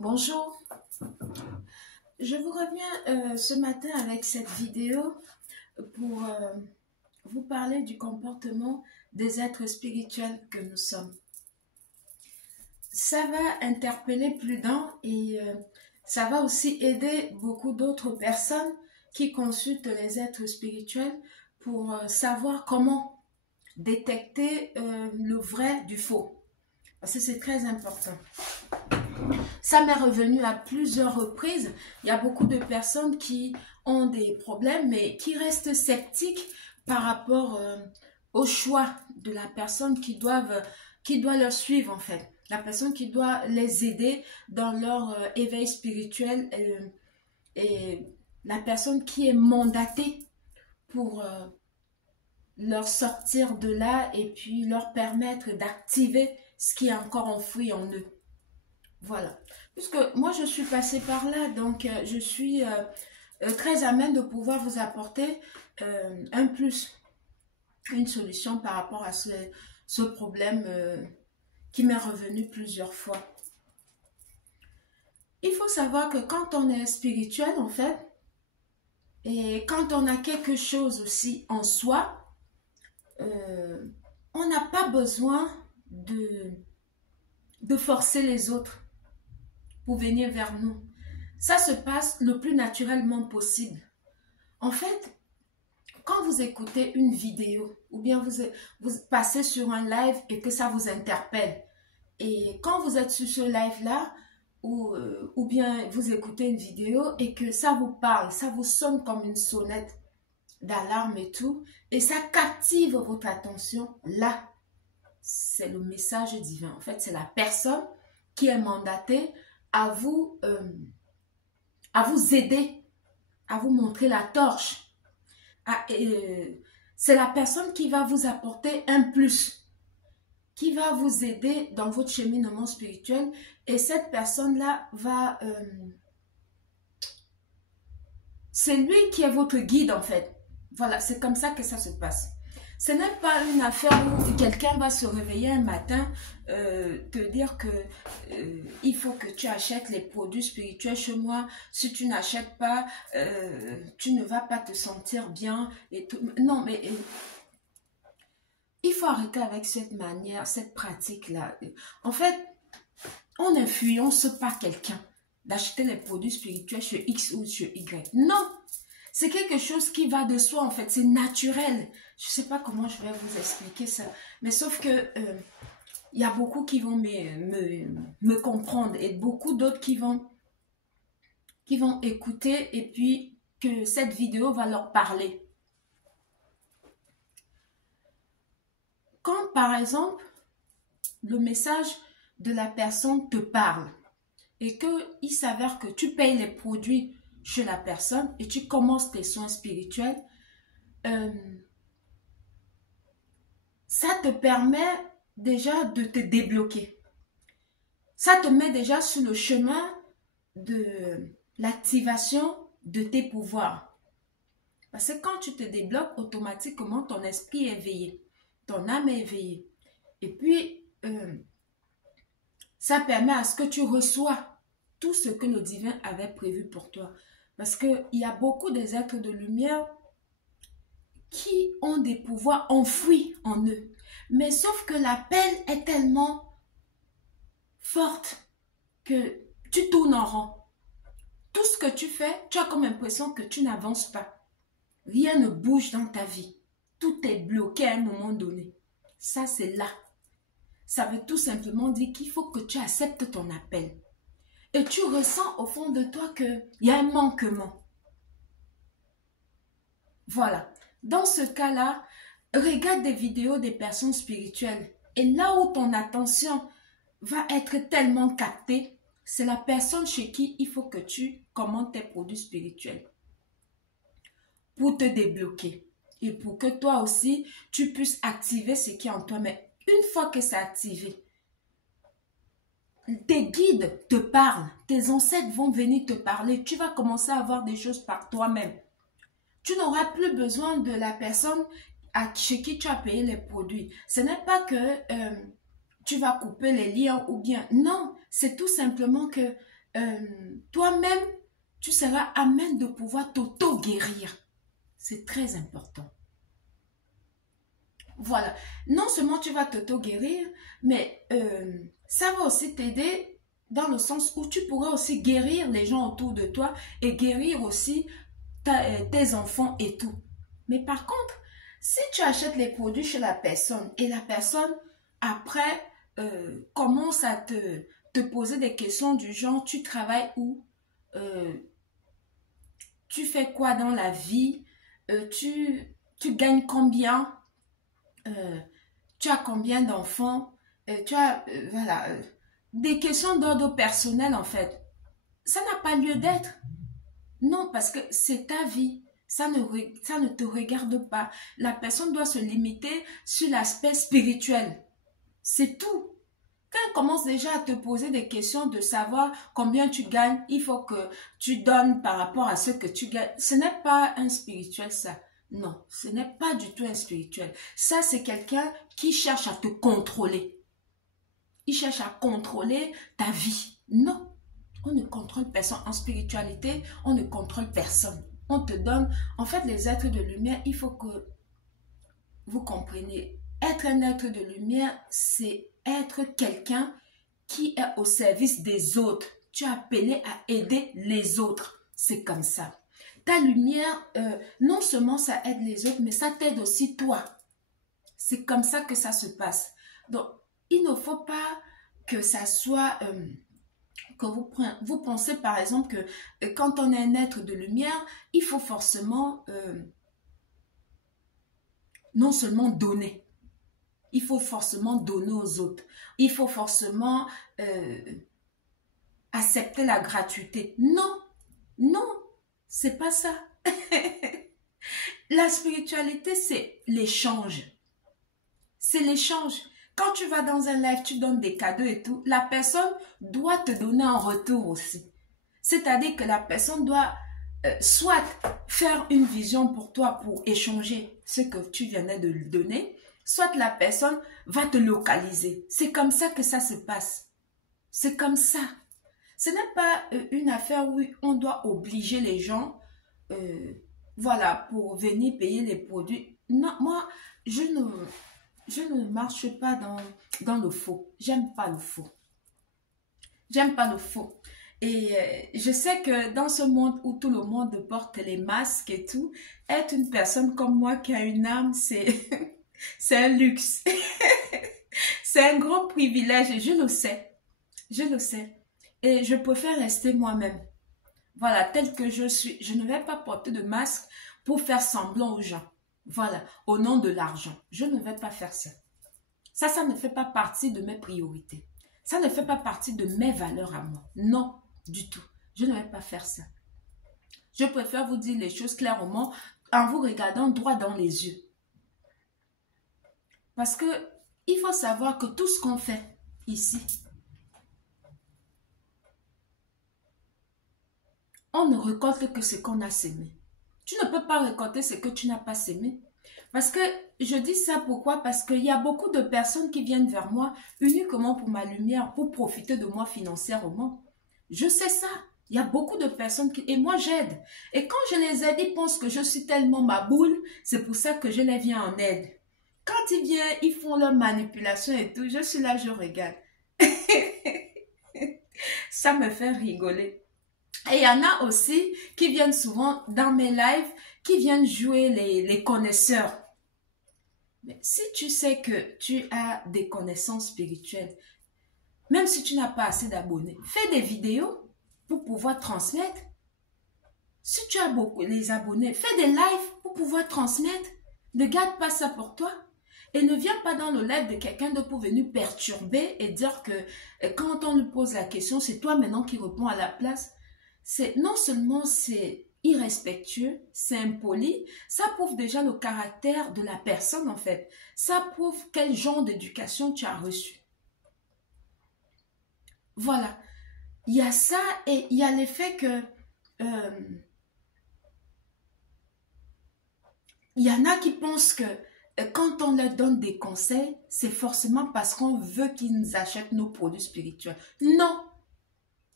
Bonjour, je vous reviens ce matin avec cette vidéo pour vous parler du comportement des êtres spirituels que nous sommes. Ça va interpeller plus d'un et ça va aussi aider beaucoup d'autres personnes qui consultent les êtres spirituels pour savoir comment détecter le vrai du faux. Parce que c'est très important. Ça m'est revenu à plusieurs reprises. Il y a beaucoup de personnes qui ont des problèmes, mais qui restent sceptiques par rapport au choix de la personne qui doit leur suivre en fait. La personne qui doit les aider dans leur éveil spirituel et la personne qui est mandatée pour leur sortir de là et puis leur permettre d'activer ce qui est encore enfoui en eux. Voilà. Puisque moi, je suis passée par là, donc je suis très à même de pouvoir vous apporter un plus, une solution par rapport à ce problème qui m'est revenu plusieurs fois. Il faut savoir que quand on est spirituel, en fait, et quand on a quelque chose aussi en soi, on n'a pas besoin de forcer les autres pour venir vers nous. Ça se passe le plus naturellement possible. En fait, quand vous écoutez une vidéo ou bien vous passez sur un live et que ça vous interpelle, et quand vous êtes sur ce live-là, ou bien vous écoutez une vidéo et que ça vous parle, ça vous sonne comme une sonnette d'alarme et tout, et ça captive votre attention, là, c'est le message divin. En fait, c'est la personne qui est mandatée à vous aider, à vous montrer la torche. C'est la personne qui va vous apporter un plus, qui va vous aider dans votre cheminement spirituel. Et cette personne-là va... c'est lui qui est votre guide en fait. Voilà, c'est comme ça que ça se passe. Ce n'est pas une affaire où quelqu'un va se réveiller un matin, te dire que il faut que tu achètes les produits spirituels chez moi. Si tu n'achètes pas, tu ne vas pas te sentir bien. Et tout. Non, mais il faut arrêter avec cette manière, cette pratique-là. En fait, on n'influence pas quelqu'un d'acheter les produits spirituels chez X ou chez Y. Non! C'est quelque chose qui va de soi, en fait. C'est naturel. Je ne sais pas comment je vais vous expliquer ça. Mais sauf que il y a beaucoup qui vont me comprendre et beaucoup d'autres qui vont écouter et puis que cette vidéo va leur parler. Quand, par exemple, le message de la personne te parle et qu'il s'avère que tu payes les produits chez la personne et tu commences tes soins spirituels, ça te permet déjà de te débloquer. Ça te met déjà sur le chemin de l'activation de tes pouvoirs. Parce que quand tu te débloques, automatiquement, ton esprit est éveillé, ton âme est éveillée. Et puis, ça permet à ce que tu reçois tout ce que le divin avait prévu pour toi. Parce qu'il y a beaucoup des êtres de lumière qui ont des pouvoirs enfouis en eux. Mais sauf que l'appel est tellement forte que tu tournes en rond. Tout ce que tu fais, tu as comme impression que tu n'avances pas. Rien ne bouge dans ta vie. Tout est bloqué à un moment donné. Ça, c'est là. Ça veut tout simplement dire qu'il faut que tu acceptes ton appel. Et tu ressens au fond de toi qu'il y a un manquement. Voilà. Dans ce cas-là, regarde des vidéos des personnes spirituelles. Et là où ton attention va être tellement captée, c'est la personne chez qui il faut que tu commandes tes produits spirituels pour te débloquer. Et pour que toi aussi, tu puisses activer ce qui est en toi. Mais une fois que c'est activé, tes guides te parlent, tes ancêtres vont venir te parler, tu vas commencer à voir des choses par toi-même. Tu n'auras plus besoin de la personne chez qui tu as payé les produits. Ce n'est pas que tu vas couper les liens ou bien, non, c'est tout simplement que toi-même, tu seras à même de pouvoir t'auto-guérir. C'est très important. Voilà. Non seulement tu vas t'auto-guérir, mais ça va aussi t'aider dans le sens où tu pourras aussi guérir les gens autour de toi et guérir aussi tes enfants et tout. Mais par contre, si tu achètes les produits chez la personne et la personne, après, commence à te poser des questions du genre, tu travailles où? Euh, tu fais quoi dans la vie? Tu gagnes combien? Euh, Tu as combien d'enfants? Tu as, voilà, des questions d'ordre personnel en fait. Ça n'a pas lieu d'être. Non, parce que c'est ta vie. Ça ne te regarde pas. La personne doit se limiter sur l'aspect spirituel. C'est tout. Quand elle commence déjà à te poser des questions de savoir combien tu gagnes, il faut que tu donnes par rapport à ce que tu gagnes. Ce n'est pas un spirituel, ça. Non, ce n'est pas du tout un spirituel. Ça, c'est quelqu'un qui cherche à te contrôler. Il cherche à contrôler ta vie. Non, on ne contrôle personne. En spiritualité, on ne contrôle personne. On te donne... En fait, les êtres de lumière, il faut que vous compreniez. Être un être de lumière, c'est être quelqu'un qui est au service des autres. Tu es appelé à aider les autres. C'est comme ça. Ta lumière, non seulement ça aide les autres, mais ça t'aide aussi toi. C'est comme ça que ça se passe. Donc, il ne faut pas que ça soit... que vous pensez par exemple que quand on est un être de lumière, il faut forcément non seulement donner, il faut forcément donner aux autres, il faut forcément accepter la gratuité. Non, non, c'est pas ça. La spiritualité, c'est l'échange. C'est l'échange. Quand tu vas dans un live, tu donnes des cadeaux et tout, la personne doit te donner en retour aussi. C'est-à-dire que la personne doit soit faire une vision pour toi pour échanger ce que tu venais de lui donner, soit la personne va te localiser. C'est comme ça que ça se passe. C'est comme ça. Ce n'est pas une affaire où on doit obliger les gens, voilà, pour venir payer les produits. Non, moi, je ne marche pas dans le faux. J'aime pas le faux. J'aime pas le faux. Et je sais que dans ce monde où tout le monde porte les masques et tout, être une personne comme moi qui a une âme, c'est c'est un luxe. C'est un grand privilège et je le sais. Je le sais. Et je préfère rester moi-même. Voilà, tel que je suis. Je ne vais pas porter de masque pour faire semblant aux gens. Voilà, au nom de l'argent. Je ne vais pas faire ça. Ça ne fait pas partie de mes priorités. Ça ne fait pas partie de mes valeurs à moi. Non, du tout. Je ne vais pas faire ça. Je préfère vous dire les choses clairement en vous regardant droit dans les yeux. Parce que il faut savoir que tout ce qu'on fait ici, on ne récolte que ce qu'on a sémé. Tu ne peux pas récolter ce que tu n'as pas sémé. Parce que je dis ça pourquoi? Parce qu'il y a beaucoup de personnes qui viennent vers moi uniquement pour ma lumière, pour profiter de moi financièrement. Je sais ça. Il y a beaucoup de personnes qui... Et moi, j'aide. Et quand je les aide, ils pensent que je suis tellement ma boule. C'est pour ça que je les viens en aide. Quand ils viennent, ils font leur manipulation et tout. Je suis là, je regarde. Ça me fait rigoler. Et il y en a aussi qui viennent souvent dans mes lives, qui viennent jouer les connaisseurs. Mais si tu sais que tu as des connaissances spirituelles, même si tu n'as pas assez d'abonnés, fais des vidéos pour pouvoir transmettre. Si tu as beaucoup les abonnés, fais des lives pour pouvoir transmettre. Ne garde pas ça pour toi. Et ne viens pas dans le live de quelqu'un d'autre pour venir perturber et dire que quand on lui pose la question, c'est toi maintenant qui réponds à la place. Non seulement c'est irrespectueux, c'est impoli, ça prouve déjà le caractère de la personne en fait. Ça prouve quel genre d'éducation tu as reçu. Voilà. Il y a ça et il y a l'effet que il y en a qui pensent que quand on leur donne des conseils, c'est forcément parce qu'on veut qu'ils nous achètent nos produits spirituels. Non,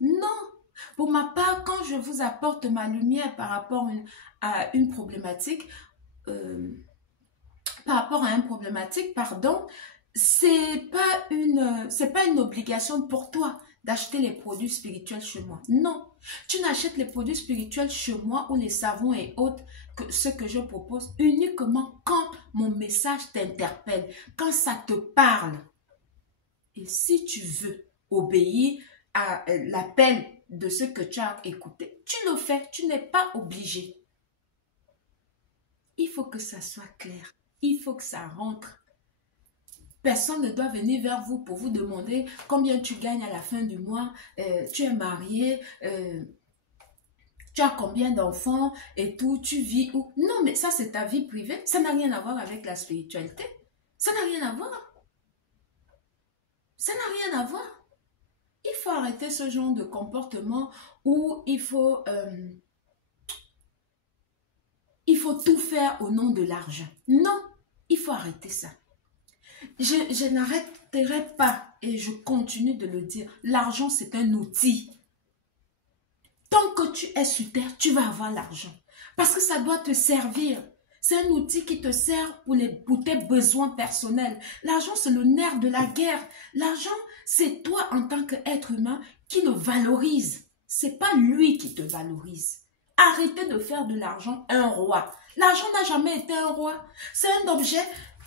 non. Pour ma part, quand je vous apporte ma lumière par rapport à une problématique, pardon, c'est pas une obligation pour toi d'acheter les produits spirituels chez moi. Non, tu n'achètes les produits spirituels chez moi ou les savons et autres, ce que je propose uniquement quand mon message t'interpelle, quand ça te parle. Et si tu veux obéir à l'appel de ce que tu as écouté, tu le fais, tu n'es pas obligé. Il faut que ça soit clair, il faut que ça rentre. Personne ne doit venir vers vous pour vous demander combien tu gagnes à la fin du mois, tu es marié, tu as combien d'enfants et tout, tu vis où. Non, mais ça c'est ta vie privée, ça n'a rien à voir avec la spiritualité. Ça n'a rien à voir. Ça n'a rien à voir. Il faut arrêter ce genre de comportement où il faut tout faire au nom de l'argent. Non, il faut arrêter ça. Je n'arrêterai pas et je continue de le dire. L'argent, c'est un outil. Tant que tu es sur terre, tu vas avoir l'argent. Parce que ça doit te servir. C'est un outil qui te sert pour tes besoins personnels. L'argent, c'est le nerf de la guerre. L'argent, c'est toi en tant qu'être humain qui le valorise. C'est pas lui qui te valorise. Arrêtez de faire de l'argent un roi. L'argent n'a jamais été un roi. C'est un objet.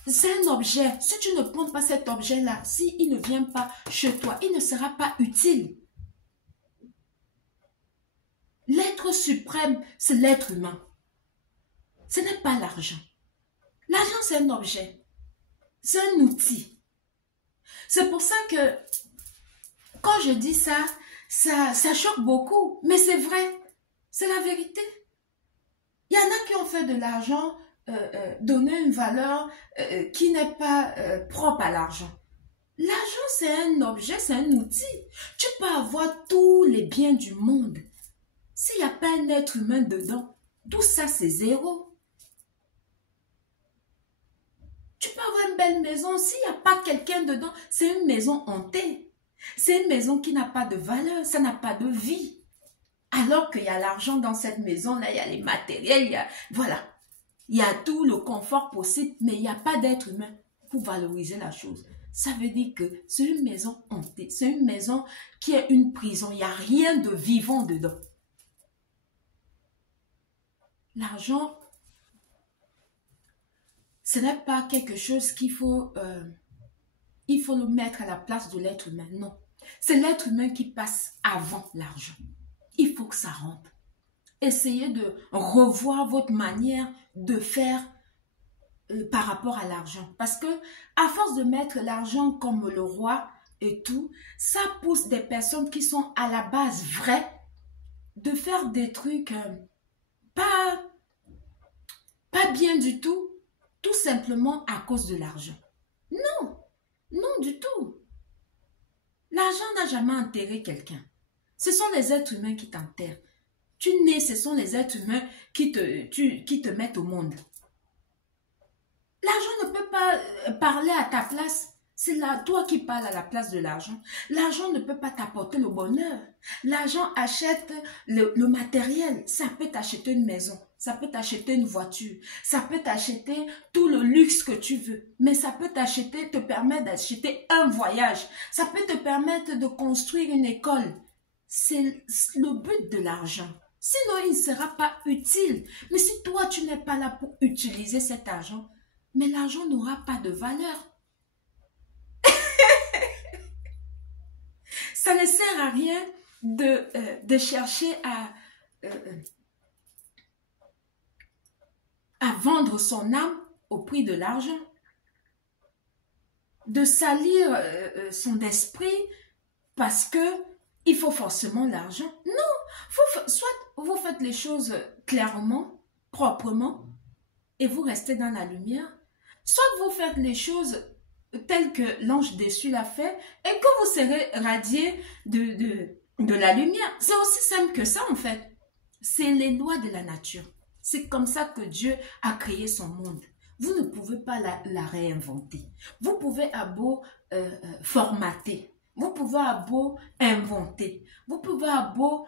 C'est un objet. Si tu ne prends pas cet objet-là, s'il ne vient pas chez toi, il ne sera pas utile. L'être suprême, c'est l'être humain. Ce n'est pas l'argent. L'argent, c'est un objet. C'est un outil. C'est pour ça que quand je dis ça, ça choque beaucoup. Mais c'est vrai. C'est la vérité. Il y en a qui ont fait de l'argent, donner une valeur qui n'est pas propre à l'argent. L'argent, c'est un objet, c'est un outil. Tu peux avoir tous les biens du monde. S'il n'y a pas un être humain dedans, tout ça, c'est zéro. Tu peux avoir une belle maison, s'il n'y a pas quelqu'un dedans, c'est une maison hantée. C'est une maison qui n'a pas de valeur, ça n'a pas de vie. Alors qu'il y a l'argent dans cette maison-là, il y a les matériels, voilà. Il y a tout le confort possible, mais il n'y a pas d'être humain pour valoriser la chose. Ça veut dire que c'est une maison hantée, c'est une maison qui est une prison, il n'y a rien de vivant dedans. L'argent, ce n'est pas quelque chose qu'il faut, il faut le mettre à la place de l'être humain, non. C'est l'être humain qui passe avant l'argent. Il faut que ça rentre. Essayez de revoir votre manière de faire par rapport à l'argent. Parce que à force de mettre l'argent comme le roi et tout, ça pousse des personnes qui sont à la base vraies de faire des trucs pas bien du tout simplement à cause de l'argent. Non, non du tout. L'argent n'a jamais enterré quelqu'un. Ce sont les êtres humains qui t'enterrent. Tu nais, ce sont les êtres humains qui te mettent au monde. L'argent ne peut pas parler à ta place. C'est là toi qui parles à la place de l'argent. L'argent ne peut pas t'apporter le bonheur. L'argent achète le matériel. Ça peut t'acheter une maison. Ça peut t'acheter une voiture. Ça peut t'acheter tout le luxe que tu veux. Mais ça peut te permettre d'acheter un voyage. Ça peut te permettre de construire une école. C'est le but de l'argent. Sinon, il ne sera pas utile. Mais si toi, tu n'es pas là pour utiliser cet argent, mais l'argent n'aura pas de valeur. Ça ne sert à rien de chercher à vendre son âme au prix de l'argent. De salir son esprit parce que il faut forcément l'argent. Non, soit vous faites les choses clairement, proprement, et vous restez dans la lumière, soit vous faites les choses telles que l'ange déchu l'a fait, et que vous serez radié de la lumière. C'est aussi simple que ça en fait. C'est les lois de la nature. C'est comme ça que Dieu a créé son monde. Vous ne pouvez pas la réinventer. Vous pouvez à beau formater. Vous pouvez avoir beau inventer. Vous pouvez avoir beau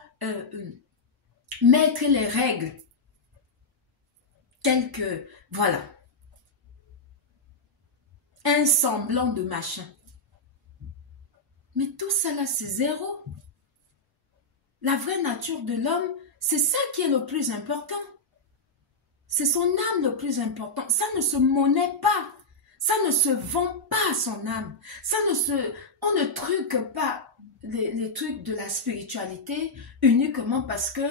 mettre les règles telles que, voilà, un semblant de machin. Mais tout ça là, c'est zéro. La vraie nature de l'homme, c'est ça qui est le plus important. C'est son âme le plus important. Ça ne se monnaie pas. Ça ne se vend pas, son âme. On ne truque pas les trucs de la spiritualité uniquement parce que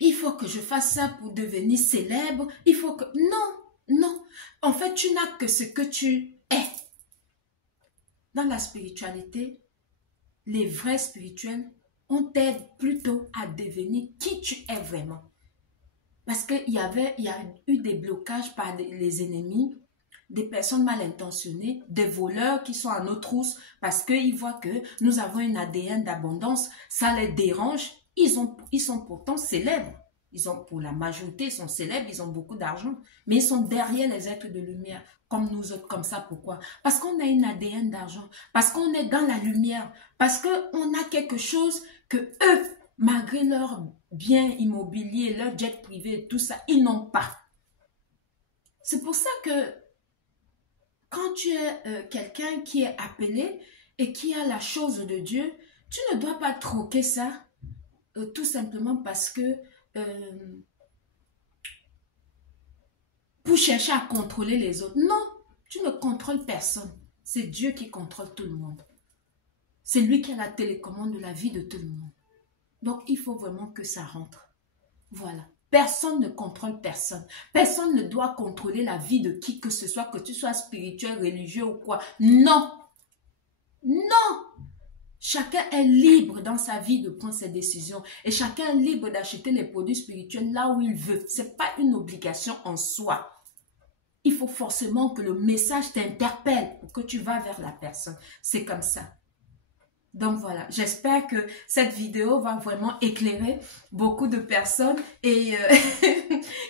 il faut que je fasse ça pour devenir célèbre. Il faut que... Non, non. En fait, tu n'as que ce que tu es. Dans la spiritualité, les vrais spirituels, on t'aide plutôt à devenir qui tu es vraiment. Parce qu'il y a eu des blocages par les ennemis, des personnes mal intentionnées, des voleurs qui sont à nos trousses parce qu'ils voient que nous avons un ADN d'abondance, ça les dérange. Ils sont pourtant célèbres. Pour la majorité, ils sont célèbres, ils ont beaucoup d'argent, mais ils sont derrière les êtres de lumière, comme nous autres, comme ça. Pourquoi? Parce qu'on a une ADN d'argent, parce qu'on est dans la lumière, parce qu'on a quelque chose que eux, malgré leur bien immobilier, leur jet privé, tout ça, ils n'ont pas. C'est pour ça que quand tu es quelqu'un qui est appelé et qui a la chose de Dieu, tu ne dois pas troquer ça tout simplement parce que pour chercher à contrôler les autres. Non, tu ne contrôles personne. C'est Dieu qui contrôle tout le monde. C'est lui qui a la télécommande de la vie de tout le monde. Donc, il faut vraiment que ça rentre. Voilà. Personne ne contrôle personne. Personne ne doit contrôler la vie de qui que ce soit, que tu sois spirituel, religieux ou quoi. Non. Non. Chacun est libre dans sa vie de prendre ses décisions. Et chacun est libre d'acheter les produits spirituels là où il veut. Ce n'est pas une obligation en soi. Il faut forcément que le message t'interpelle pour que tu vas vers la personne. C'est comme ça. Donc voilà, j'espère que cette vidéo va vraiment éclairer beaucoup de personnes et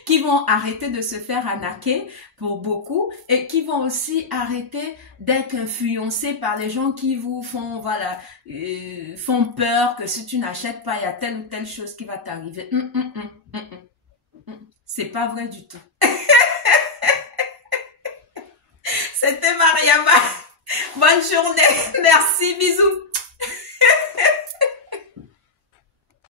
qui vont arrêter de se faire arnaquer pour beaucoup et qui vont aussi arrêter d'être influencés par les gens qui vous font, voilà, font peur que si tu n'achètes pas, il y a telle ou telle chose qui va t'arriver. C'est pas vrai du tout. C'était Mariama. Bonne journée. Merci, bisous.